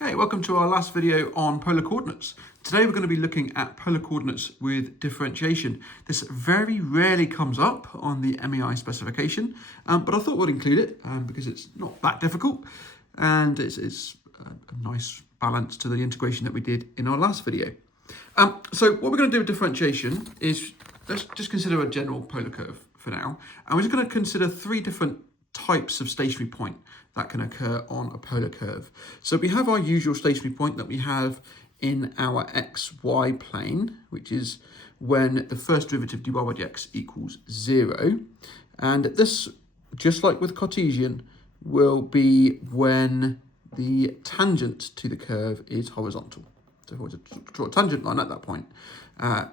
Hey, welcome to our last video on polar coordinates. Today we're going to be looking at polar coordinates with differentiation. This very rarely comes up on the MEI specification, but I thought we'd include it because it's not that difficult and it's a nice balance to the integration that we did in our last video. So what we're going to do with differentiation is let's just consider a general polar curve for now, and we're just going to consider three different types of stationary point that can occur on a polar curve. So we have our usual stationary point that we have in our xy plane, which is when the first derivative dy by dx equals 0. And this, just like with Cartesian, will be when the tangent to the curve is horizontal. So if I were to draw a tangent line at that point,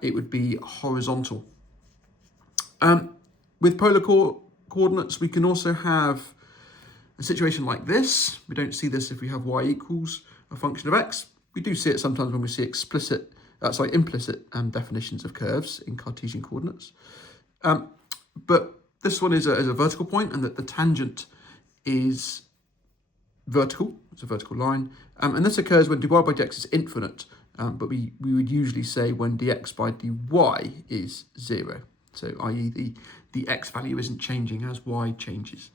it would be horizontal. With polar coordinates, we can also have a situation like this. We don't see this if we have y equals a function of x. We do see it sometimes when we see implicit definitions of curves in Cartesian coordinates. But this one is a vertical point, and that the tangent is vertical. It's a vertical line. And this occurs when dy by dx is infinite, but we would usually say when dx by dy is 0. So i.e. the x value isn't changing as y changes.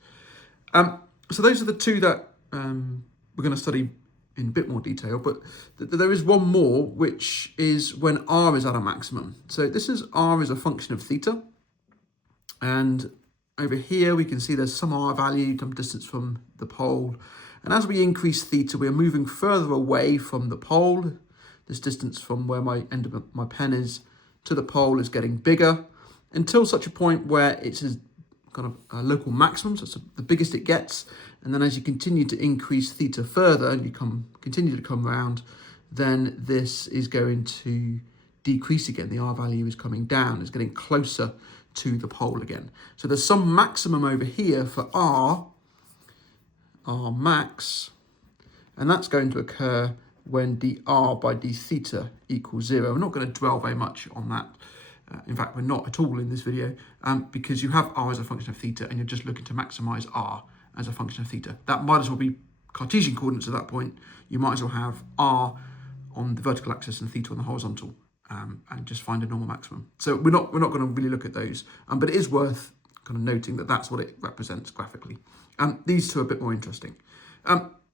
So those are the two that we're going to study in a bit more detail, but there is one more, which is when r is at a maximum. So this is r is a function of theta, and over here we can see there's some r value, some distance from the pole, and as we increase theta, we are moving further away from the pole. This distance from where my end of my pen is to the pole is getting bigger, until such a point where it's kind of a local maximum, so it's the biggest it gets. And then as you continue to increase theta further and you continue to come round, then this is going to decrease again. The r value is coming down, it's getting closer to the pole again. So there's some maximum over here for r max, and that's going to occur when dr by d theta equals 0. We're not going to dwell very much on that. In fact, we're not at all in this video, because you have r as a function of theta and you're just looking to maximize r as a function of theta. That might as well be Cartesian coordinates at that point. You might as well have r on the vertical axis and theta on the horizontal, and just find a normal maximum. So we're not going to really look at those, but it is worth kind of noting that that's what it represents graphically. These two are a bit more interesting.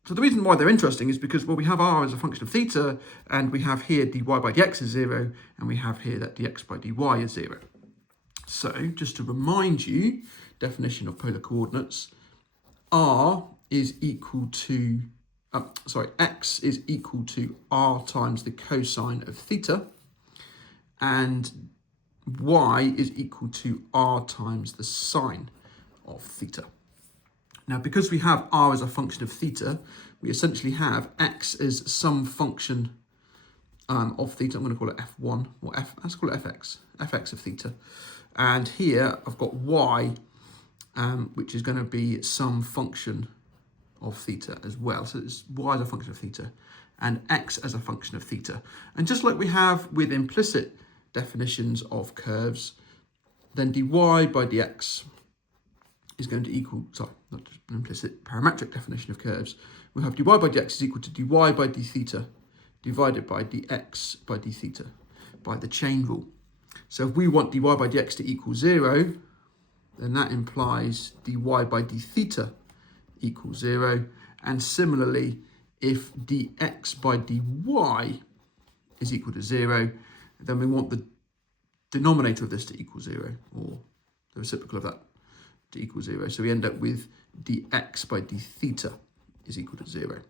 So the reason why they're interesting is because, well, we have r as a function of theta, and we have here dy by dx is 0, and we have here that dx by dy is 0. So just to remind you, definition of polar coordinates, r is equal to, x is equal to r times the cosine of theta, and y is equal to r times the sine of theta. Now, because we have r as a function of theta, we essentially have x as some function of theta. I'm going to call it f1, or let's call it fx of theta. And here I've got y, which is going to be some function of theta as well. So it's y as a function of theta and x as a function of theta. And just like we have with implicit definitions of curves, then dy by dx is going to equal, not just an implicit parametric definition of curves. We'll have dy by dx is equal to dy by d theta divided by dx by d theta by the chain rule. So if we want dy by dx to equal 0, then that implies dy by d theta equals 0. And similarly, if dx by dy is equal to 0, then we want the denominator of this to equal 0, or the reciprocal of that to equal 0. So we end up with dx by d theta is equal to 0.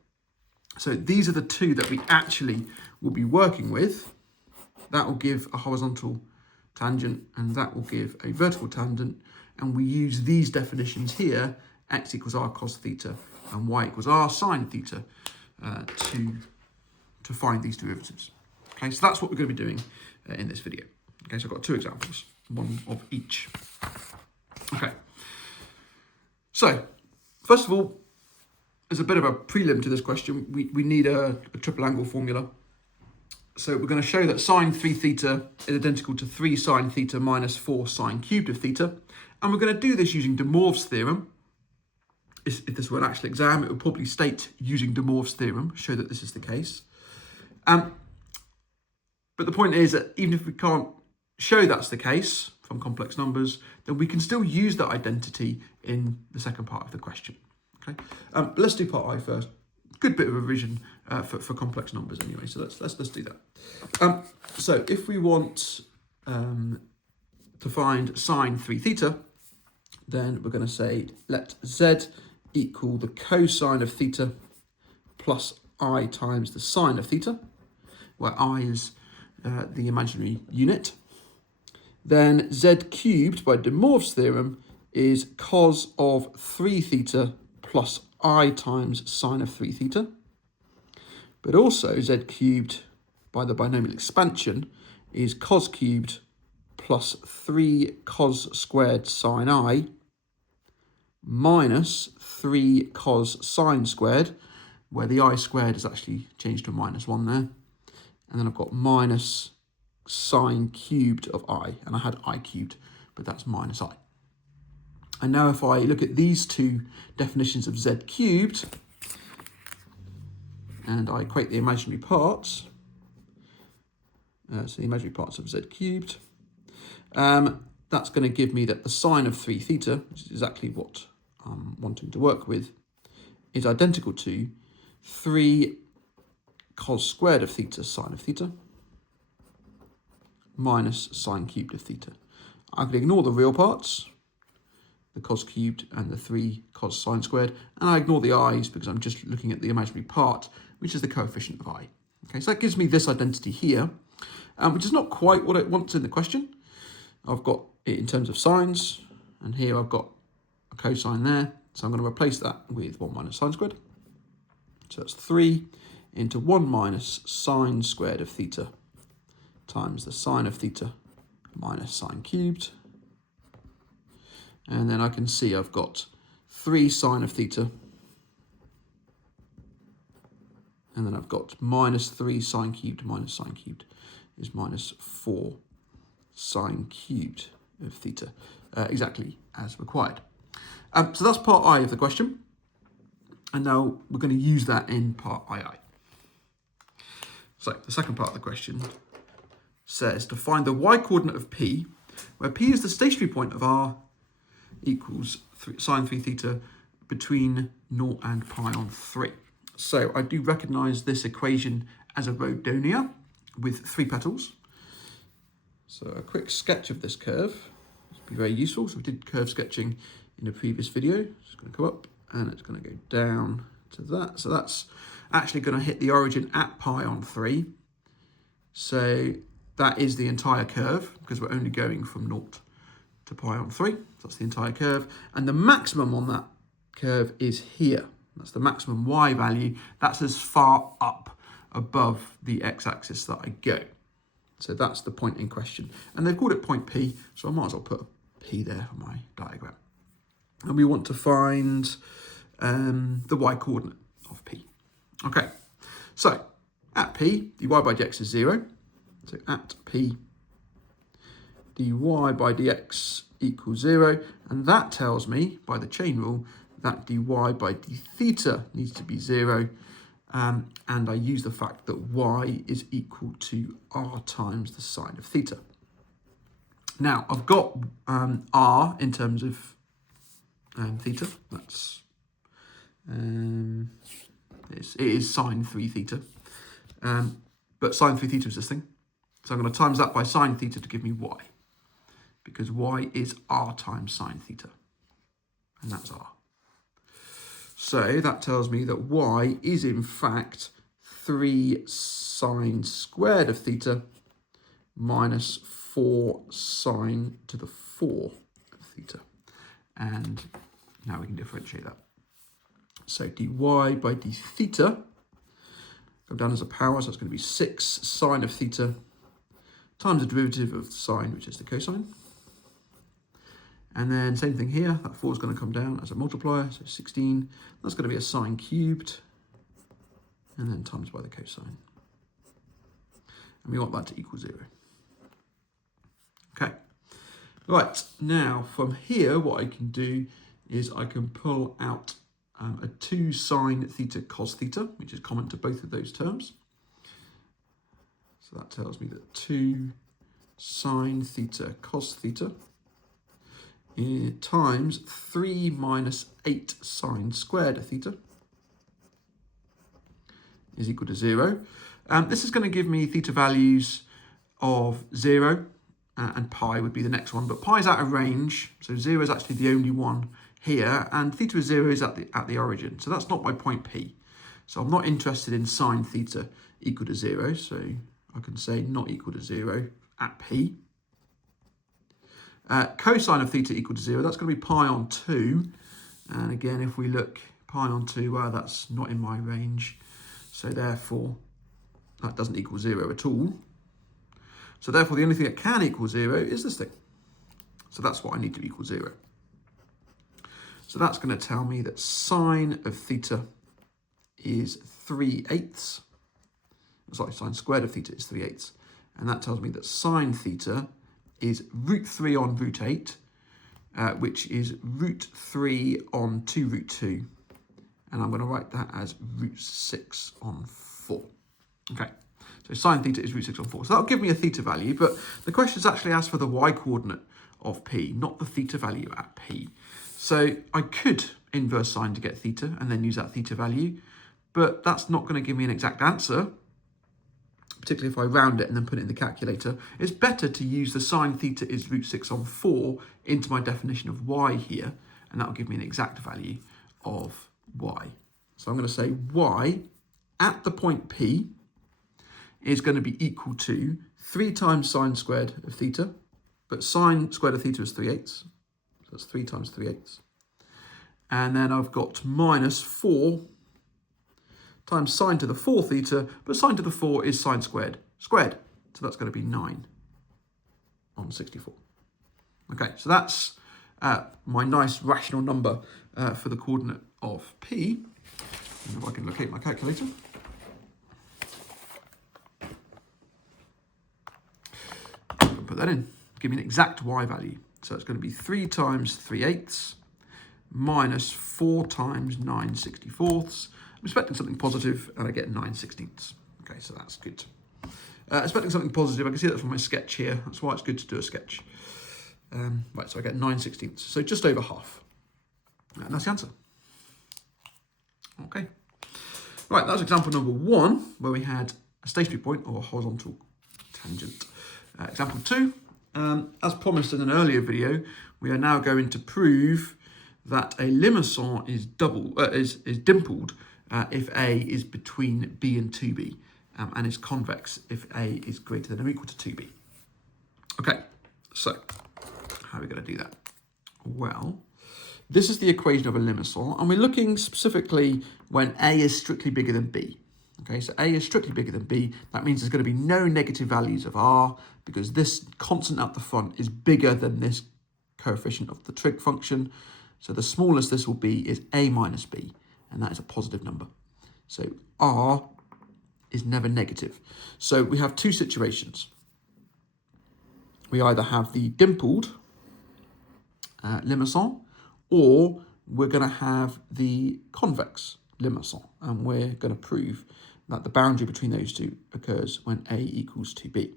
So these are the two that we actually will be working with. That will give a horizontal tangent, and that will give a vertical tangent. And we use these definitions here, x equals r cos theta and y equals r sine theta, to find these derivatives. Okay, so that's what we're going to be doing in this video. Okay, so I've got two examples, one of each. Okay. So, first of all, as a bit of a prelim to this question, we need a triple angle formula. So we're going to show that sine 3 theta is identical to 3 sine theta minus 4 sine cubed of theta. And we're going to do this using De Morve's theorem. if this were an actual exam, it would probably state using De Moivre's theorem, show that this is the case. But the point is that even if we can't show that's the case from complex numbers, then we can still use that identity in the second part of the question. Okay, but let's do part I first. Good bit of revision for complex numbers anyway. So let's do that. So if we want to find sine 3 theta, then we're going to say let z equal the cosine of theta plus I times the sine of theta, where I is the imaginary unit. Then z cubed by De Moivre's theorem is cos of 3 theta plus I times sine of 3 theta. But also z cubed by the binomial expansion is cos cubed plus 3 cos squared sine I minus 3 cos sine squared, where the I squared is actually changed to a -1 there. And then I've got minus sine cubed of I, and I had I cubed, but that's minus I. And now if I look at these two definitions of z cubed, and I equate the imaginary parts, so the imaginary parts of z cubed, that's going to give me that the sine of 3 theta, which is exactly what I'm wanting to work with, is identical to 3 cos squared of theta sine of theta minus sine cubed of theta. I can ignore the real parts, the cos cubed and the 3 cos sine squared, and I ignore the i's because I'm just looking at the imaginary part, which is the coefficient of I. Okay, so that gives me this identity here, which is not quite what it wants in the question. I've got it in terms of sines, and here I've got a cosine there, so I'm going to replace that with 1 minus sine squared. So that's 3 into 1 minus sine squared of theta times the sine of theta minus sine cubed. And then I can see I've got 3 sine of theta, and then I've got minus 3 sine cubed minus sine cubed is minus 4 sine cubed of theta, exactly as required. So that's part I of the question. And now we're going to use that in part II. So the second part of the question says to find the y-coordinate of P, where P is the stationary point of R equals sine 3 theta between 0 and pi on 3. So I do recognise this equation as a rhodonia with 3 petals. So a quick sketch of this curve would be very useful. So we did curve sketching in a previous video. It's going to come up and it's going to go down to that. So that's actually going to hit the origin at pi on 3. So that is the entire curve because we're only going from 0 to pi on 3. So that's the entire curve. And the maximum on that curve is here. That's the maximum y value. That's as far up above the x-axis that I go. So that's the point in question. And they've called it point P, so I might as well put a P there for my diagram. And we want to find the y-coordinate of P. Okay, so at P, dy by dx is 0. So at P, dy by dx equals 0. And that tells me, by the chain rule, that dy by d theta needs to be 0. And I use the fact that y is equal to r times the sine of theta. Now, I've got r in terms of theta. That's it is sine 3 theta. But sine 3 theta is this thing. So I'm going to times that by sine theta to give me y. Because y is r times sine theta. And that's r. So that tells me that y is in fact 3 sine squared of theta minus 4 sine to the 4 of theta. And now we can differentiate that. So dy by d theta, go down as a power, so it's going to be 6 sine of theta times the derivative of sine, which is the cosine. And then same thing here, that 4 is going to come down as a multiplier, so 16. That's going to be a sine cubed, and then times by the cosine. And we want that to equal 0. Okay. Right, now from here, what I can do is I can pull out a 2 sine theta cos theta, which is common to both of those terms. So that tells me that 2 sine theta cos theta times 3 minus 8 sine squared theta is equal to 0. This is going to give me theta values of 0, and pi would be the next one, but pi is out of range, so 0 is actually the only one here, and theta is 0 is at the origin, so that's not my point P. So I'm not interested in sine theta equal to 0, so I can say not equal to 0 at P. Cosine of theta equal to 0, that's going to be pi on 2, and again, if we look, pi on 2, well, that's not in my range, so therefore that doesn't equal 0 at all. So therefore, the only thing that can equal 0 is this thing. So that's what I need to equal 0. So that's going to tell me that sine of theta is 3/8. Sorry, sine squared of theta is 3/8. And that tells me that sine theta is root 3 on root 8, which is root 3 on 2 root 2. And I'm going to write that as root 6 on 4. Okay. So sine theta is root 6 on 4. So that'll give me a theta value, but the question's actually asked for the y-coordinate of P, not the theta value at P. So I could inverse sine to get theta and then use that theta value, but that's not going to give me an exact answer, particularly if I round it and then put it in the calculator. It's better to use the sine theta is root 6 on 4 into my definition of y here, and that'll give me an exact value of y. So I'm going to say y at the point P is going to be equal to 3 times sine squared of theta, but sine squared of theta is 3/8, so that's 3 times 3/8. And then I've got minus 4 times sine to the 4 theta, but sine to the 4 is sine squared, so that's going to be 9 on 64. Okay, so that's my nice rational number for the coordinate of P. And if I can locate my calculator. Put that in, give me an exact y value. So it's going to be 3 times 3/8 minus 4 times 9/64. I'm expecting something positive, and I get 9/16. Okay, so that's good. Expecting something positive, I can see that from my sketch here. That's why it's good to do a sketch. Right, so I get 9/16, so just over half. And that's the answer. Okay. Right, that was example number 1, where we had a stationary point or a horizontal tangent. Example 2, as promised in an earlier video, we are now going to prove that a limacon is dimpled if A is between B and 2B, and is convex if A is greater than or equal to 2B. Okay, so how are we going to do that? Well, this is the equation of a limacon, and we're looking specifically when A is strictly bigger than B. Okay, so A is strictly bigger than B. That means there's going to be no negative values of R, because this constant at the front is bigger than this coefficient of the trig function. So the smallest this will be is A minus B, and that is a positive number. So R is never negative. So we have two situations. We either have the dimpled limacon, or we're going to have the convex limacon, and we're going to prove that the boundary between those two occurs when A equals 2B.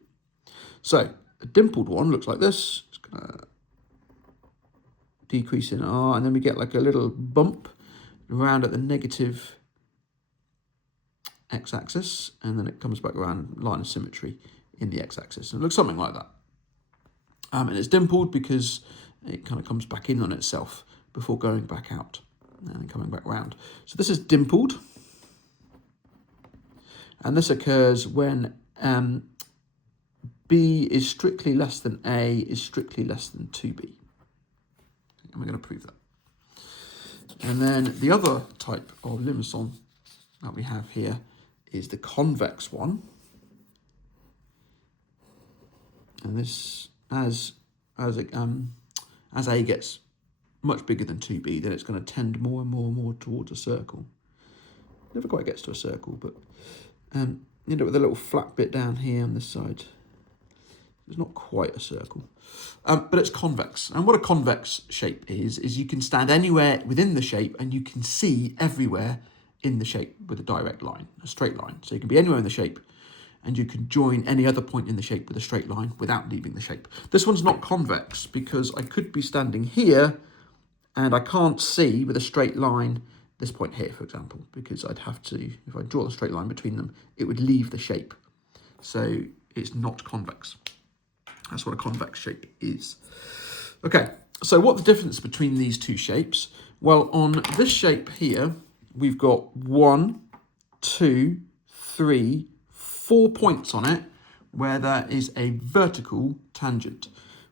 So a dimpled one looks like this. It's going to decrease in R, and then we get like a little bump around at the negative x-axis, and then it comes back around line of symmetry in the x-axis. And it looks something like that. And it's dimpled because it kind of comes back in on itself before going back out and then coming back round. So this is dimpled. And this occurs when B is strictly less than A is strictly less than 2B. And we're going to prove that. And then the other type of limacon that we have here is the convex one. And this, as A gets much bigger than 2B, then it's going to tend more and more and more towards a circle. Never quite gets to a circle, but you end up with a little flat bit down here on this side. It's not quite a circle, but it's convex. And what a convex shape is you can stand anywhere within the shape and you can see everywhere in the shape with a direct line, a straight line. So you can be anywhere in the shape and you can join any other point in the shape with a straight line without leaving the shape. This one's not convex because I could be standing here and I can't see with a straight line this point here, for example, because I'd have to, if I draw a straight line between them, it would leave the shape. So it's not convex. That's what a convex shape is. Okay, so what's the difference between these two shapes? Well, on this shape here, we've got 1, 2, 3, 4 points on it where there is a vertical tangent.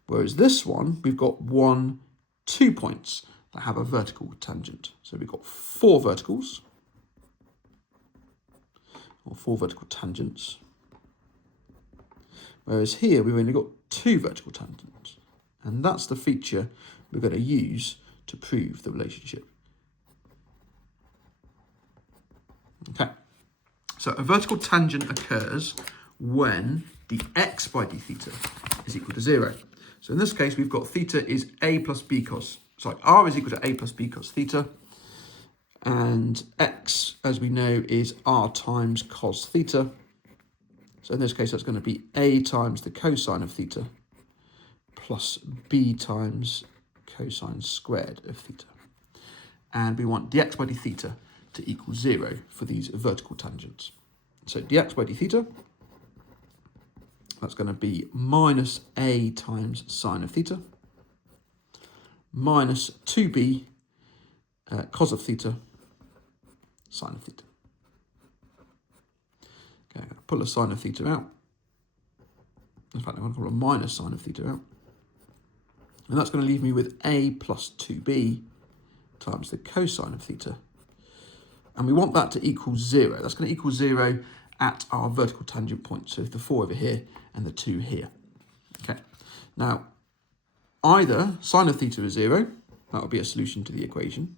Whereas this one, we've got 1, 2 points that have a vertical tangent. So we've got 4 verticals, or 4 vertical tangents. Whereas here, we've only got 2 vertical tangents. And that's the feature we're going to use to prove the relationship. Okay, so a vertical tangent occurs when the x by d theta is equal to 0. So in this case, we've got theta is a plus b cos, sorry, r is equal to a plus b cos theta, and x, as we know, is r times cos theta. So in this case, that's going to be a times the cosine of theta plus b times cosine squared of theta. And we want dx by d theta to equal 0 for these vertical tangents. So dx by d theta, that's going to be minus a times sine of theta minus 2b cos of theta sine of theta. Okay, I'm going to pull a sine of theta out. In fact, I'm going to pull a minus sine of theta out. And that's going to leave me with a plus 2b times the cosine of theta. And we want that to equal 0. That's going to equal 0 at our vertical tangent point. So the 4 over here and the 2 here. Okay. Now, either sine of theta is 0. That would be a solution to the equation.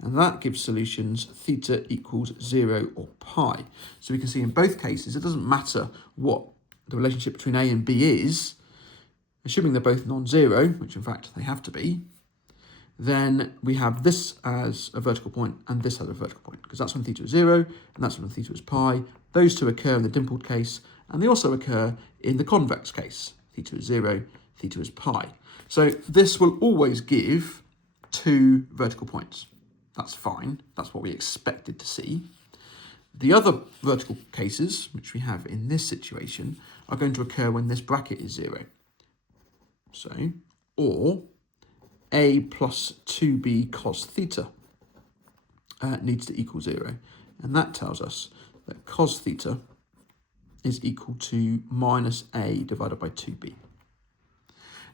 And that gives solutions theta equals 0 or pi. So we can see in both cases, it doesn't matter what the relationship between A and B is, assuming they're both non-zero, which in fact they have to be, then we have this as a vertical point and this as a vertical point, because that's when theta is 0 and that's when theta is pi. Those two occur in the dimpled case, and they also occur in the convex case. Theta is 0, theta is pi. So this will always give 2 vertical points. That's fine. That's what we expected to see. The other vertical cases, which we have in this situation, are going to occur when this bracket is 0. So, or a plus 2b cos theta needs to equal 0. And that tells us that cos theta is equal to minus a divided by 2b.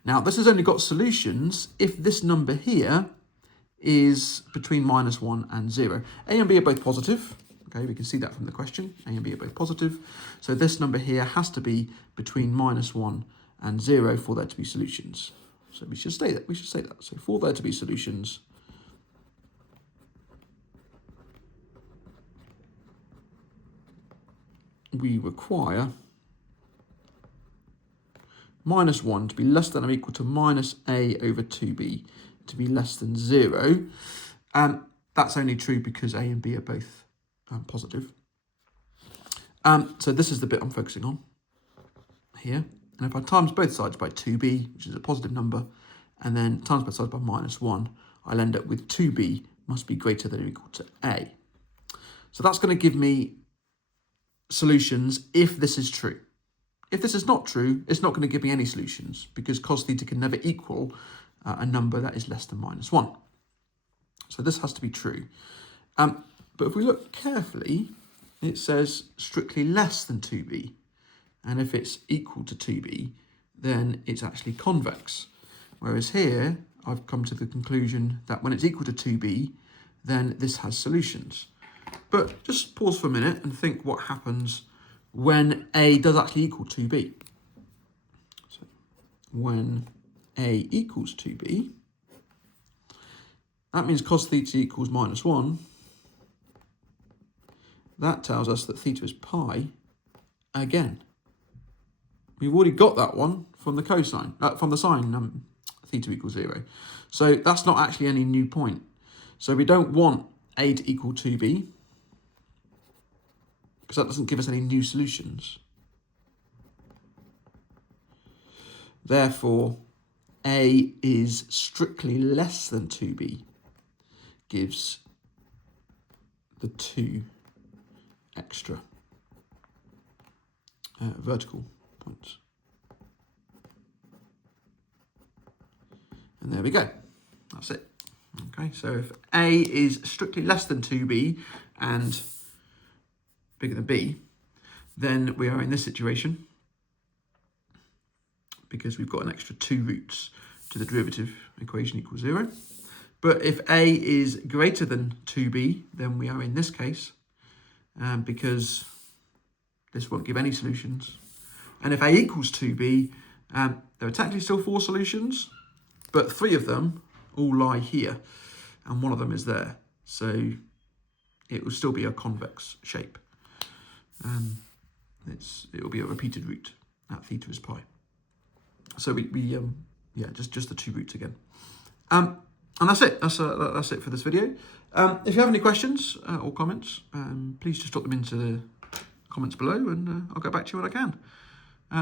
Now, this has only got solutions if this number here is between minus 1 and 0. A and b are both positive. Okay, we can see that from the question. A and b are both positive. So this number here has to be between minus 1 and 0 for there to be solutions. So we should say that. We should say that. So for there to be solutions, we require minus 1 to be less than or equal to minus a over 2b to be less than 0. And that's only true because a and b are both positive. So this is the bit I'm focusing on here. And if I times both sides by 2b, which is a positive number, and then times both sides by minus 1, I'll end up with 2b must be greater than or equal to a. So that's going to give me solutions if this is true. If this is not true, it's not going to give me any solutions because cos theta can never equal a number that is less than minus 1. So this has to be true. But if we look carefully, it says strictly less than 2b. And if it's equal to 2b, then it's actually convex. Whereas here, I've come to the conclusion that when it's equal to 2b, then this has solutions. But just pause for a minute and think what happens when a does actually equal 2b. So when a equals 2b, that means cos theta equals minus 1. That tells us that theta is pi again. We've already got that one from the cosine, from the sine theta equals 0. So that's not actually any new point. So we don't want A to equal 2B, because that doesn't give us any new solutions. Therefore, A is strictly less than 2B gives the 2 extra vertical points. And there we go. That's it. Okay, so if A is strictly less than 2B and bigger than B, then we are in this situation because we've got an extra 2 roots to the derivative equation equals 0. But if A is greater than 2B, then we are in this case because this won't give any solutions. And if A equals 2B, there are technically still 4 solutions, but 3 of them all lie here, and 1 of them is there. So it will still be a convex shape. It will be a repeated root at theta is pi. So yeah, just the 2 roots again. And that's it. That's it for this video. If you have any questions or comments, please just drop them into the comments below, and I'll get back to you when I can.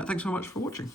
Thanks so much for watching.